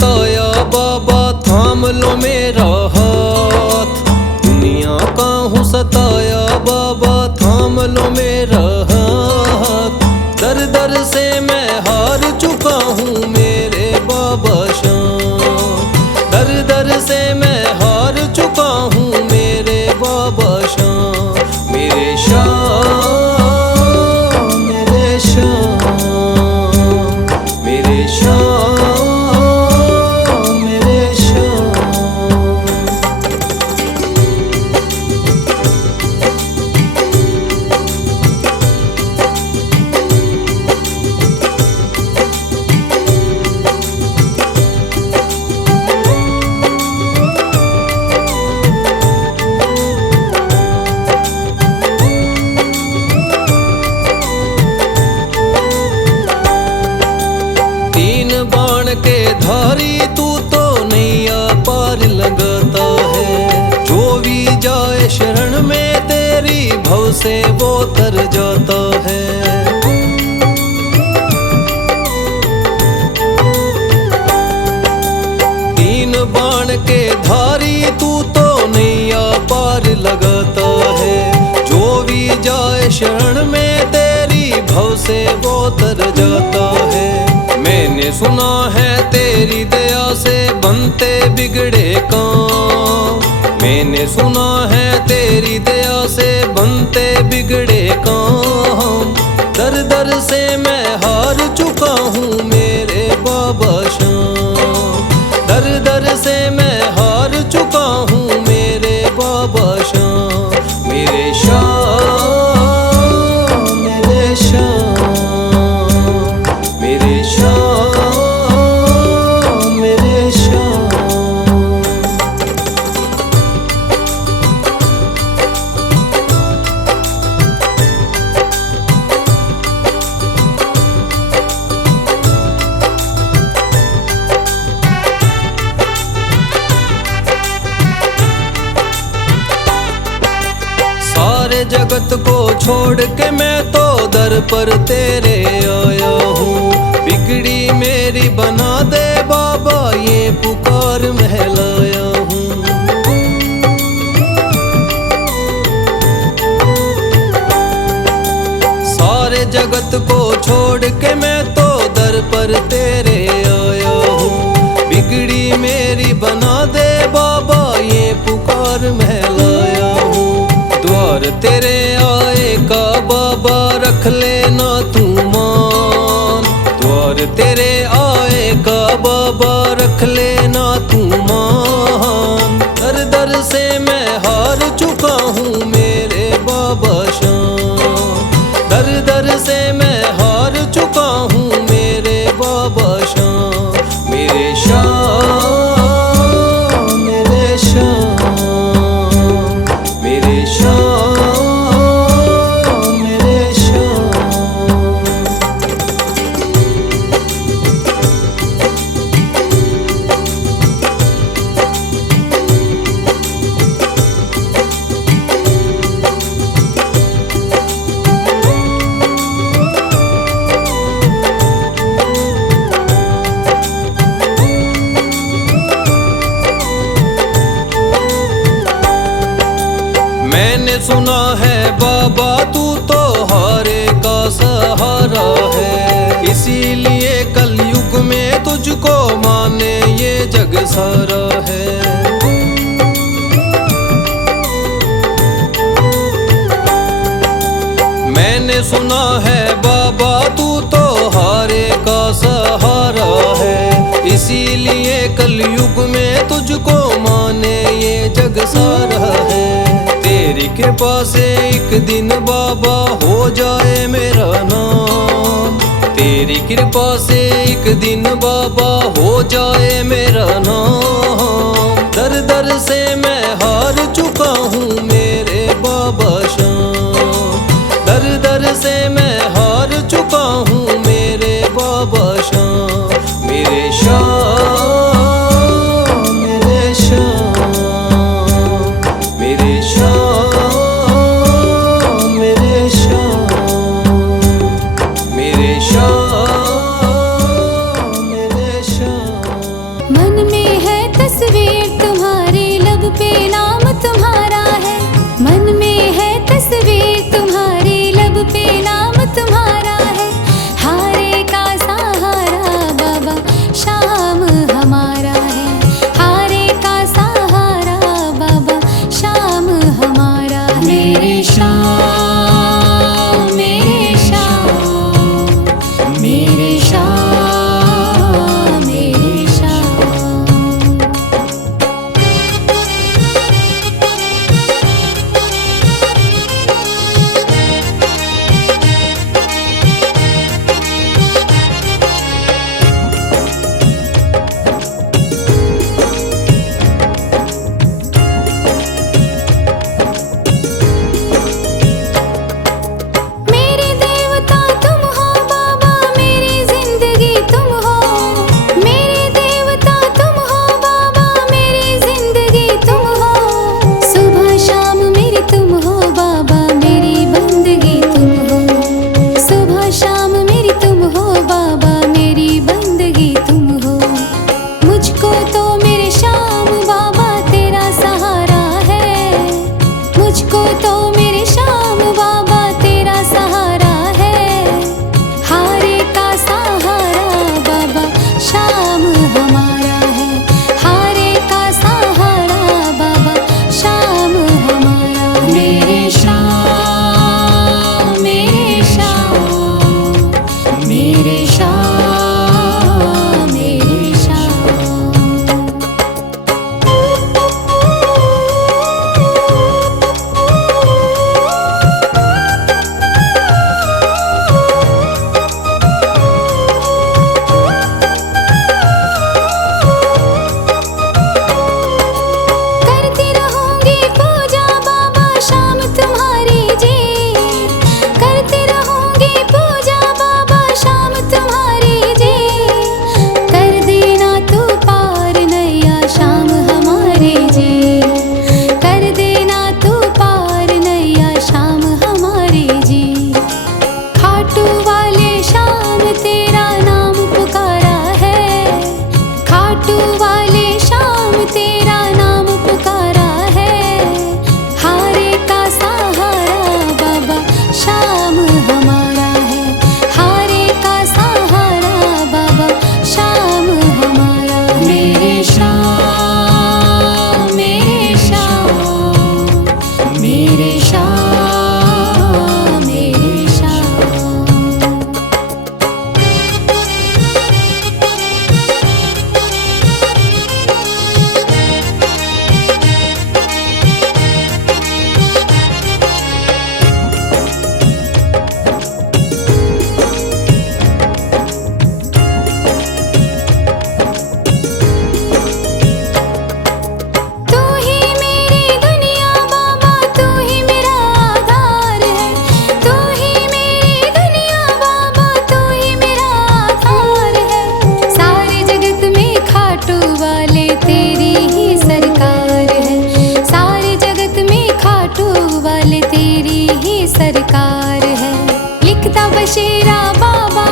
सताया बाबा थाम लो मेरा हाथ। दुनिया का हूँ सताया बाबा थाम लो मेरा हाथ। दर दर से मैं हार चुका हूँ मेरे बाबा शाम। दर दर से मैं हार चुका हूँ मेरे बाबा शाम। मेरे शाम मेरे शाम मेरे शाम मेरे शाम। तीन बाण के धारी तू तो नैया पार लगाता है। जो भी जाए शरण में तेरी भव से वो तर जाता है। तीन बाण के धारी तू तो नैया पार लगाता है। जो भी जाए शरण में तेरी भव से वो तर जाता है। मैंने सुना है तेरी दया से बनते बिगड़े काम। मैंने सुना है तेरी दया से बनते बिगड़े काम। दर दर से मैं हार चुका हूँ मेरे बाबा शाम। दर दर से मैं हार चुका हूँ मेरे बाबा शाम। मेरे शाम मेरे शाम मेरे शाम मेरे शाम। सारे जगत को छोड़ के मैं तो दर पर तेरे आया हूँ। बिगड़ी मेरी बना दे बाबा ये पुकार महलाया हूँ। सारे जगत को छोड़ के मैं तो दर पर तेरे आया हूँ। बिगड़ी मेरी बना दे बाबा ये पुकार महलाया हूँ। द्वार तेरे आए का बाबा रख लेना तू मान। द्वार तेरे आए का बाबा रख लेना तू मान। दर दर से मैं हार चुका हूँ मेरे बाबा शाम। दर दर से मैं हार चुका हूँ मेरे बाबा शाम। मेरे शाम मेरे शाम मेरे शाम मेरे शाम। मैंने सुना है बाबा तू तो हारे का सहारा है। इसीलिए कलयुग में तुझको माने ये जग सारा है। मैंने सुना है बाबा तू तो हारे का सहारा है। इसीलिए कलयुग में तुझको माने ये जग सारा है। तेरी कृपा से एक दिन बाबा हो जाए मेरा नाम। तेरी कृपा से एक दिन बाबा हो जाए मेरा नाम। दर दर से मैं हार चुका हूँ मेरे बाबा शाम। दर दर से मैं हार चुका हूँ मेरे बाबा शाम। मेरे शाम मेरे शाम मेरे शाम मेरे शाम मेरे शाम मेरे शाम। बशीरा बाबा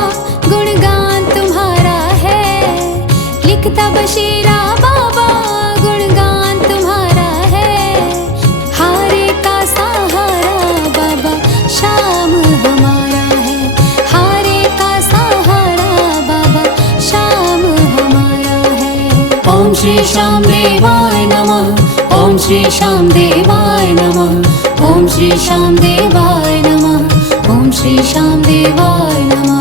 गुणगान तुम्हारा है, लिखता बशीरा बाबा गुणगान तुम्हारा है। हारे का सहारा बाबा शाम हमारा है, हारे का सहारा बाबा शाम हमारा है। ओम श्री श्याम देवाय नमः, ओम श्री श्याम देवाय नमः, ओम श्री श्याम देवाय नमः, ओम श्री श्याम देवाय नमः,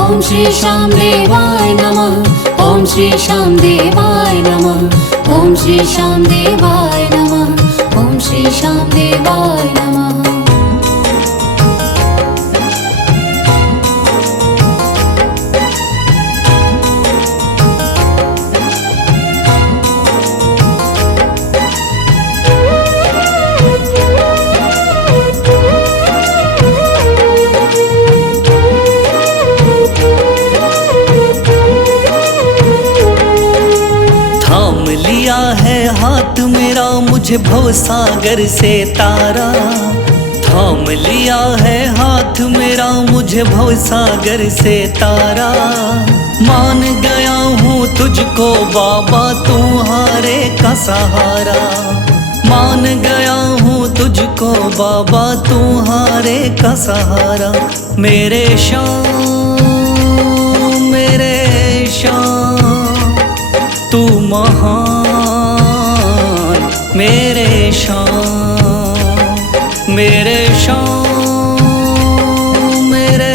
ओम श्री श्याम देवाय नमः, ओम श्री श्याम देवाय नमः, ओम श्री श्याम देवाय नमः, ओम श्री श्याम देवाय नमः। थाम लिया है हाथ मेरा मुझे भवसागर से तारा, थाम लिया है हाथ मेरा मुझे भवसागर से तारा। मान गया हूँ तुझको बाबा तुम्हारे का सहारा, मान गया हूँ तुझको बाबा तुम्हारे का सहारा। मेरे श्याम मेरे श्याम तू महान, मेरे श्याम मेरे श्याम मेरे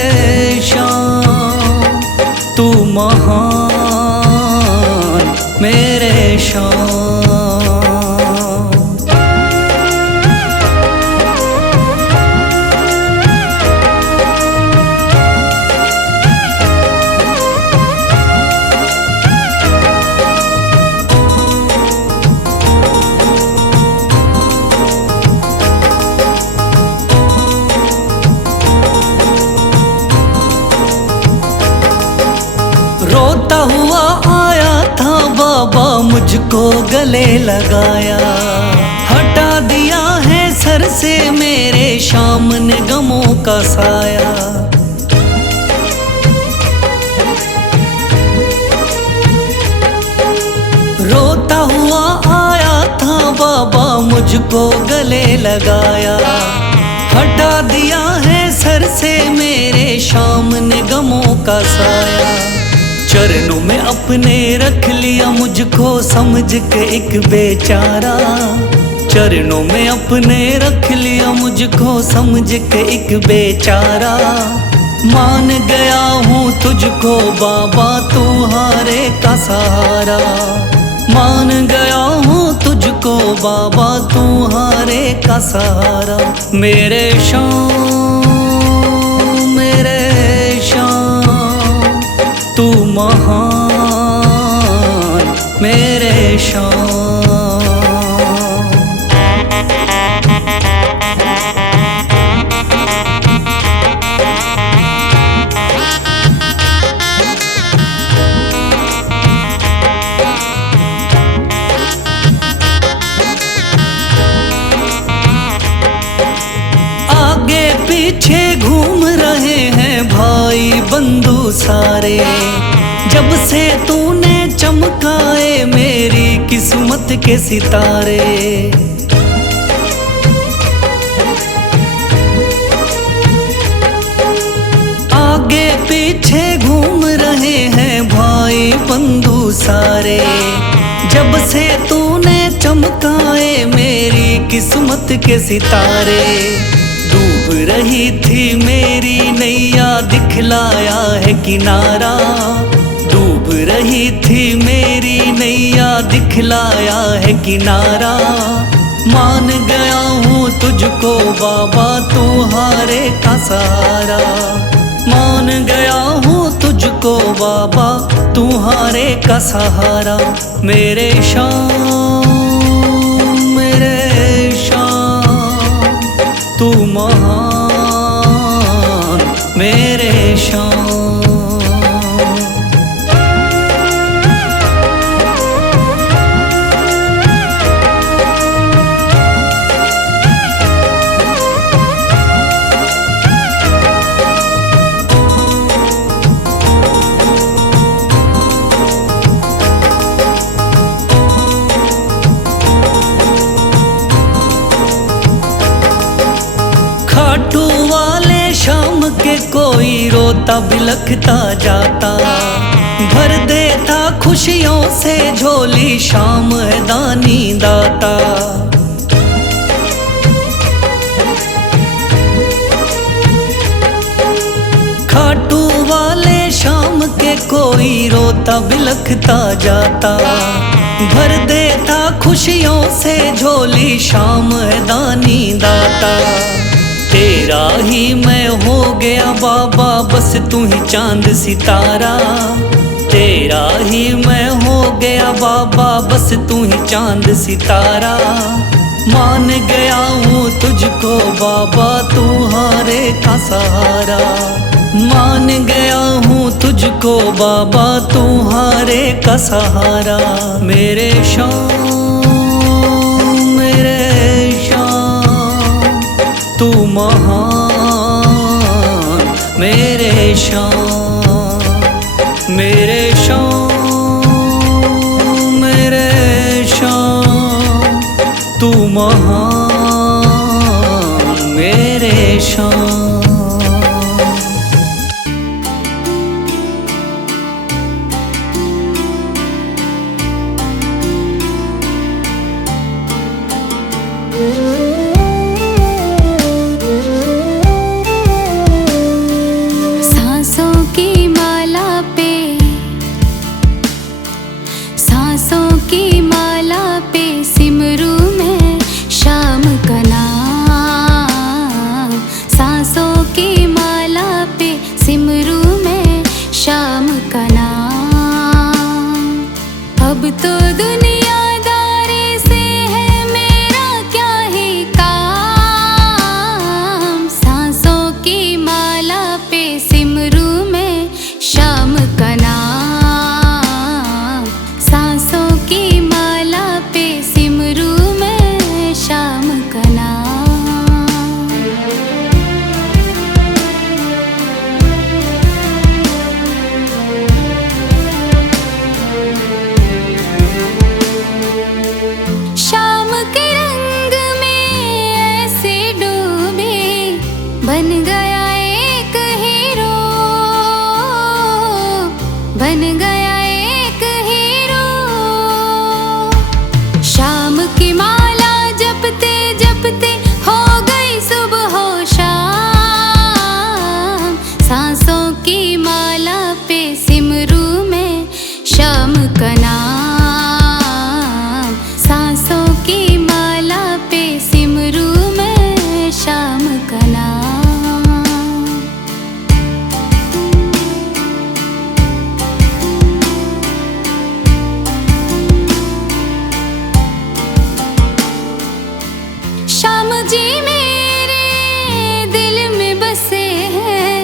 श्याम तू महान, मेरे श्याम। रोता हुआ आया था बाबा मुझको गले लगाया, हटा दिया है सर से मेरे श्याम ने गमों का साया। रोता हुआ आया था बाबा मुझको गले लगाया, हटा दिया है सर से मेरे श्याम ने गमों का साया। चरणों में अपने रख लिया मुझको समझ के एक बेचारा, चरणों में अपने रख लिया मुझको समझ के एक बेचारा। मान गया हूँ तुझको बाबा तुम्हारे का सहारा, मान गया हूँ तुझको बाबा तुम्हारे का सहारा। मेरे श्याम मेरे श्याम तू महान, मेरे श्याम। आगे पीछे घूम रहे हैं भाई बंधु सारे, जब से तूने चमकाए मेरी किस्मत के सितारे। आगे पीछे घूम रहे हैं भाई बंधु सारे, जब से तूने चमकाए मेरी किस्मत के सितारे। डूब रही थी मेरी नैया दिखलाया है किनारा, डूब रही थी मेरी नैया दिखलाया है किनारा। मान गया हूँ तुझको बाबा तुम्हारे का सहारा, मान गया हूँ तुझको बाबा तुम्हारे का सहारा। मेरे श्याम मेरे श्याम तू महान, मेरे श्याम। के कोई रोता बिलखता जाता, भर देता खुशियों से झोली शाम है दानी दाता। खाटू वाले शाम के कोई रोता बिलखता जाता, भर देता खुशियों से झोली शाम है दानी दाता। तेरा ही मैं हो गया बाबा बस तू ही चांद सितारा, तेरा ही मैं हो गया बाबा बस तू ही चांद सितारा। मान गया हूँ तुझको बाबा तू हारे का सहारा, मान गया हूँ तुझको बाबा तू हारे का सहारा। मेरे शाम तू महान, मेरे शाम मेरे शाम तू महान मेरे शाम। सांसों की माला पे, सांसों की माला पे सिमरू में शाम का नाम, सांसों की माला पे सिमरू में शाम का नाम। अब तो दुनियादारी से है मेरा क्या ही काम, सांसों की माला पे सिमरू में शाम का नाम, सांसों की माला पे सिमरू में शाम का नाम। शाम के रंग में ऐसे डूबे बन गया एक हीरो, बन गया एक हीरो। शाम की माला जपते जपते हो गई सुबह हो शाम, सांसों की माला पे सिमरू में शाम का नाम, सांसों की माला पे सिमरू में शाम का नाम। श्याम जी मेरे दिल में बसे हैं,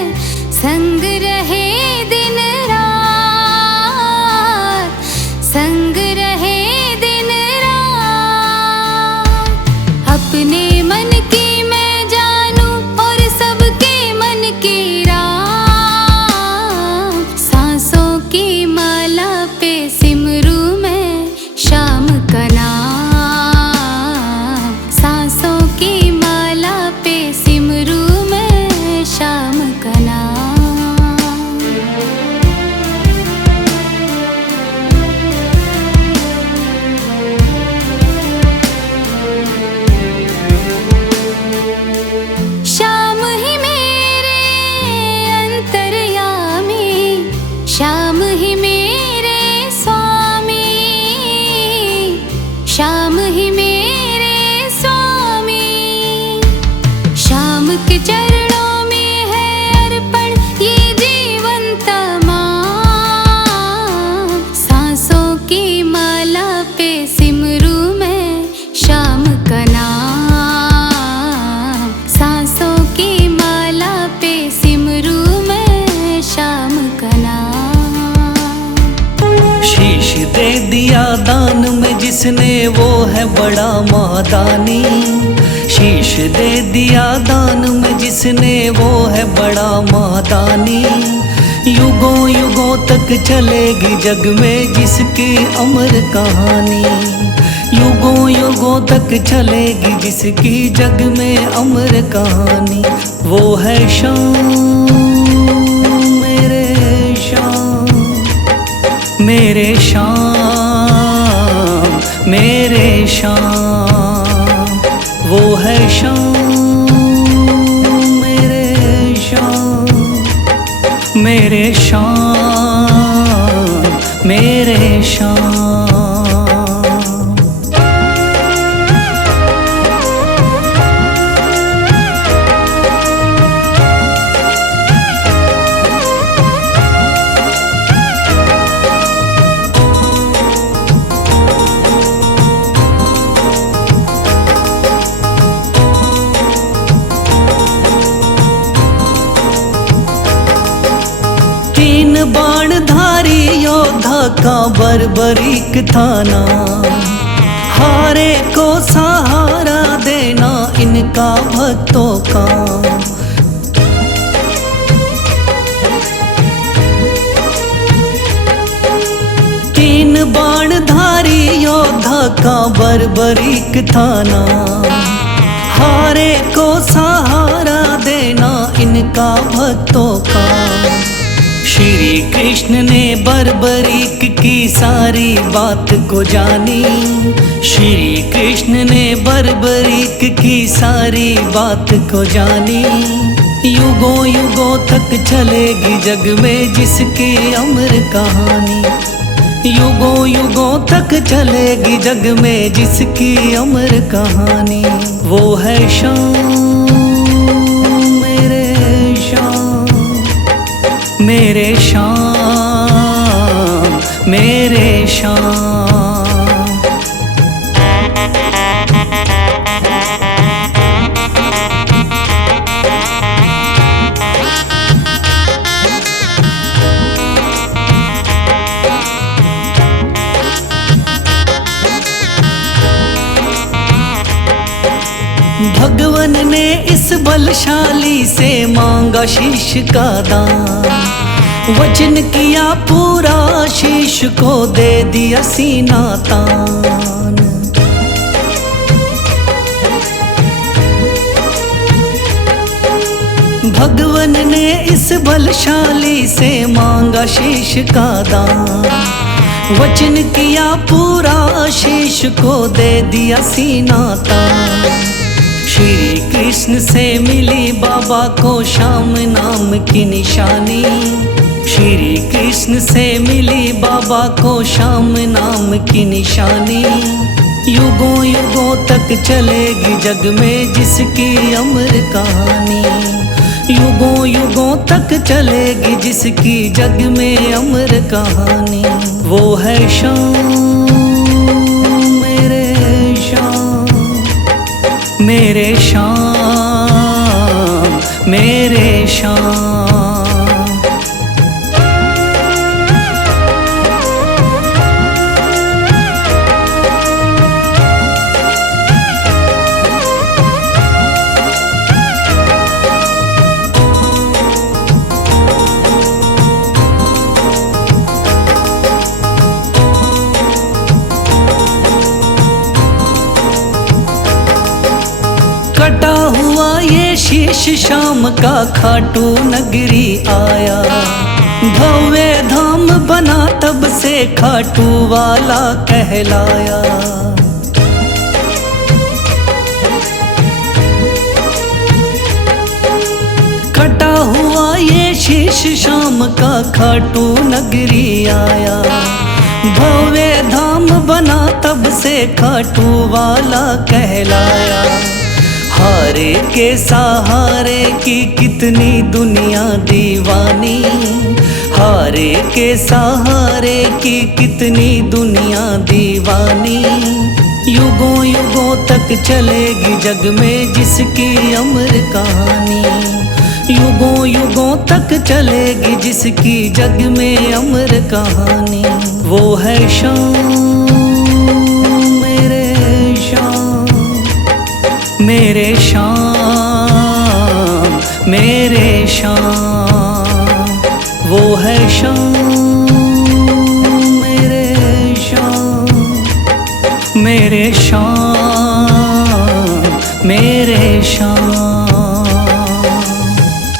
संग रहे दिन रात, संग रहे दिन रात। अपने मन की मैं जानूं और सबके मन की रात, सांसों की माला पे सिमरू में शाम का नाम, सांसों की माला पे सिमरू में शाम का नाम। श्याम ही मेरे अंतर्यामी, श्याम ही मेरे स्वामी, श्याम ही मेरे स्वामी। श्याम के चरणों में है अर्पण ये जीवन तमाम, सांसों की माला पे सिमरू में शाम का नाम, सांसों की माला पे सिमरू में शाम का नाम। शीश दे दिया दान में जिसने वो है बड़ा मादानी, शीश दे दिया दान में जिसने वो है बड़ा मादानी। युगों युगों तक चलेगी जग में जिसकी अमर कहानी, युगों युगों तक चलेगी जिसकी जग में अमर कहानी। वो है शाम मेरे शाम मेरे शाम, वो है शाम मेरे शाम, मेरे शाम मेरे शाम। तीन बाणधारी योद्धा का बर्बरीक थाना, हारे को सहारा देना इनका भक्तों का। तीन बाणधारी योद्धा का बर्बरीक थाना, हारे को सहारा देना इनका भक्तों का। श्री कृष्ण ने बर्बरीक की सारी बात को जानी, श्री कृष्ण ने बर्बरीक की सारी बात को जानी। युगों युगों तक चलेगी जग में जिसकी अमर कहानी, युगों युगों तक चलेगी जग में जिसकी अमर कहानी। वो है शाम मेरे शाम, मेरे शाम मेरे शाम। भगवन ने इस बलशाली से मांगा शीश का दान, वचन किया पूरा शीश को दे दिया सीना तान। भगवन ने इस बलशाली से मांगा शीश का दान, वचन किया पूरा शीश को दे दिया सीना तान। श्री कृष्ण से मिली बाबा को श्याम नाम की निशानी, श्री कृष्ण से मिली बाबा को श्याम नाम की निशानी। युगों युगों तक चलेगी जग में जिसकी अमर कहानी, युगों युगों तक चलेगी जिसकी जग में अमर कहानी। वो है शाम मेरे शाम, मेरे शाम मेरे शाम। कटा हुआ ये शीश शाम का खाटू नगरी आया, भव्य धाम बना तब से खाटू वाला कहलाया। कटा हुआ ये शीश शाम का खाटू नगरी आया, भव्य धाम बना तब से खाटू वाला कहलाया। हारे के सहारे की कितनी दुनिया दीवानी, हारे के सहारे की कितनी दुनिया दीवानी। युगों युगों तक चलेगी जग में जिसकी अमर कहानी, युगों युगों तक चलेगी जिसकी जग में अमर कहानी। वो है शाम मेरे शाम, मेरे शाम मेरे शाम। वो है शाम मेरे शाम, मेरे शाम मेरे शाम।